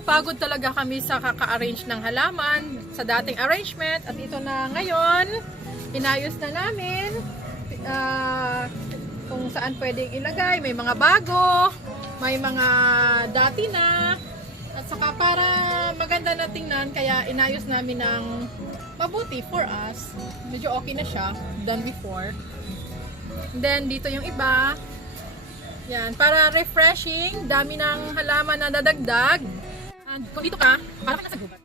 napagod talaga kami sa kaka-arrange ng halaman sa dating arrangement at ito na ngayon, inayos na namin kung saan pwedeng ilagay, may mga bago, may mga dati na, at saka para maganda na tingnan, kaya inayos namin ng mabuti for us. Medyo okay na siya than before. And then dito yung iba. Yan, para refreshing, dami ng halaman na dadagdag. And kung dito ka, para ka nasa gubat.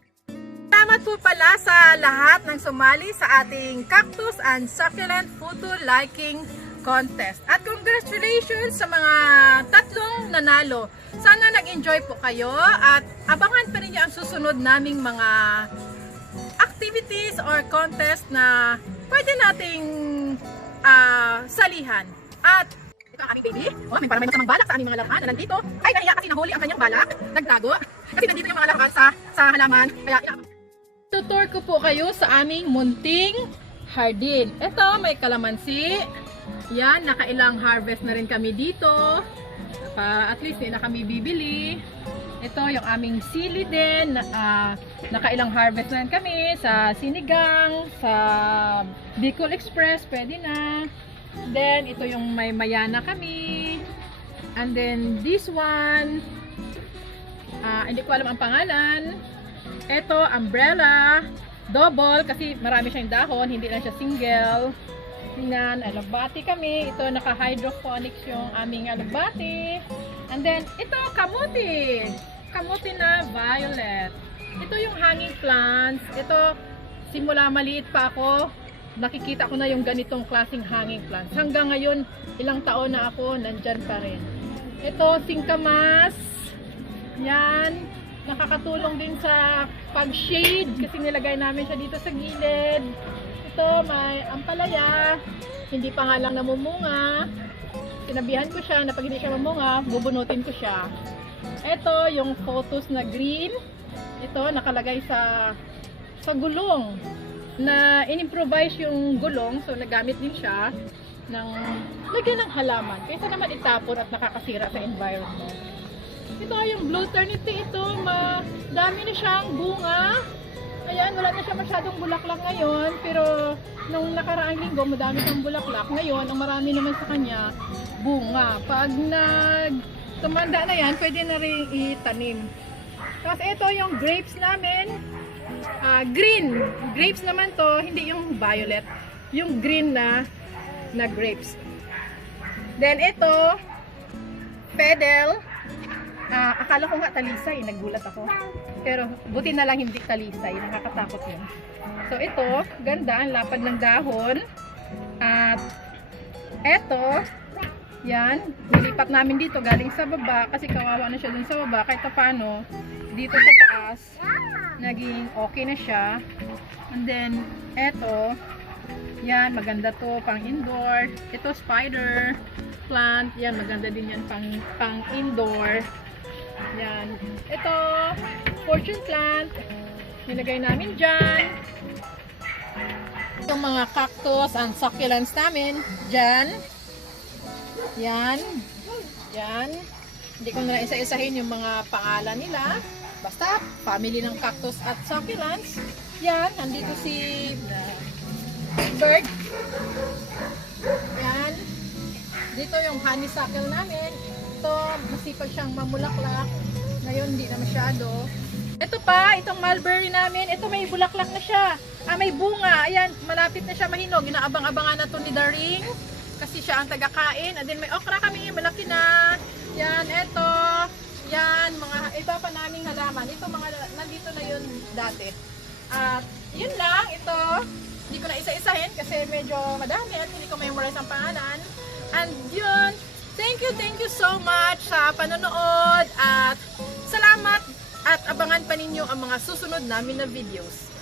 Salamat po pala sa lahat ng sumali sa ating cactus and succulent photo liking contest. At congratulations sa mga tatlong nanalo. Sana nag-enjoy po kayo at abangan pa rin niyo ang susunod naming mga activities or contest na pwede nating salihan. At ito ang aming baby. Oh, may parang may masamang balak sa aming mga laruan na nandito. Ay, naiyak kasi nahuli ang kanyang balak. Nagtago. Kasi nandito yung mga laruan sa halaman. Kaya tutur ko po kayo sa aming munting hardin. Ito, may kalamansi. Yan, nakailang harvest na rin kami dito. At least, na kami bibili. Ito, yung aming sili din. Nakailang harvest na rin kami sa sinigang, sa Bicol Express, pwede na. Then, ito yung may mayana kami. And then, this one, hindi ko alam ang pangalan. Ito, umbrella, double, kasi marami siyang dahon, hindi lang siya single. Tingnan, alabati kami. Ito, naka-hydroponics yung aming alabati. And then, ito, kamuti. Kamuti na violet. Ito yung hanging plants. Ito, simula maliit pa ako, nakikita ko na yung ganitong klaseng hanging plants. Hanggang ngayon, ilang taon na ako, nandyan pa rin. Ito, singkamas. Yan. Nakakatulong din sa pag-shade kasi nilagay namin siya dito sa gilid. Ito, may ampalaya. Hindi pa nga lang namumunga. Sinabihan ko siya na pag hindi siya mamunga, bubunutin ko siya. Ito, yung photos na green. Ito, nakalagay sa gulong. Na in-improvise yung gulong, so nagamit din siya ng lagyan ng halaman kaysa naman itapon at nakakasira sa environment. Ito yung blue ternity, ito madami na siyang bunga. Ayan, wala na siya masyadong bulaklak ngayon, pero nung nakaraang linggo madami siyang bulaklak. Ngayon, ang marami naman sa kanya bunga. Pag tumanda na yan, pwede na rin itanim. Tapos ito yung grapes namin. Green grapes naman to, hindi yung violet, yung green na grapes. Then ito, pedal. Akala ko nga talisay, nagulat ako. Pero buti na lang hindi talisay, nakakatakot yun. So ito, ganda, ang lapad ng dahon. At ito, yan, nilipat namin dito galing sa baba kasi kawawa na siya dun sa baba. Kahit paano, dito sa taas, naging okay na siya. And then eto, yan, maganda to pang indoor. Ito spider plant, yan, maganda din yan pang indoor. Yan, ito fortune plant, nilagay namin dyan. Yung mga cactus and succulents namin dyan. Yan, yan, hindi ko na isa-isahin yung mga pangalan nila. Basta, family ng cactus at succulents. Yan, nandito si bird. Yan. Dito yung honeysuckle namin. Ito, masipag siyang mamulaklak. Ngayon, hindi na masyado. Ito pa, itong mulberry namin. Ito, may bulaklak na siya. May bunga. Ayan, malapit na siya mahinog. Inaabang-abangan na to ni Daring. Kasi siya ang tagakain. And then, may okra kami. Malaki na. Yan, ito. Yan, mga iba pa naming halaman. Ito mga nandito na yun dati. At yun lang, ito. Hindi ko na isa-isahin kasi medyo madami at hindi ko memorize ang pangalan. And yun, thank you so much sa panonood at salamat at abangan pa ninyo ang mga susunod namin na videos.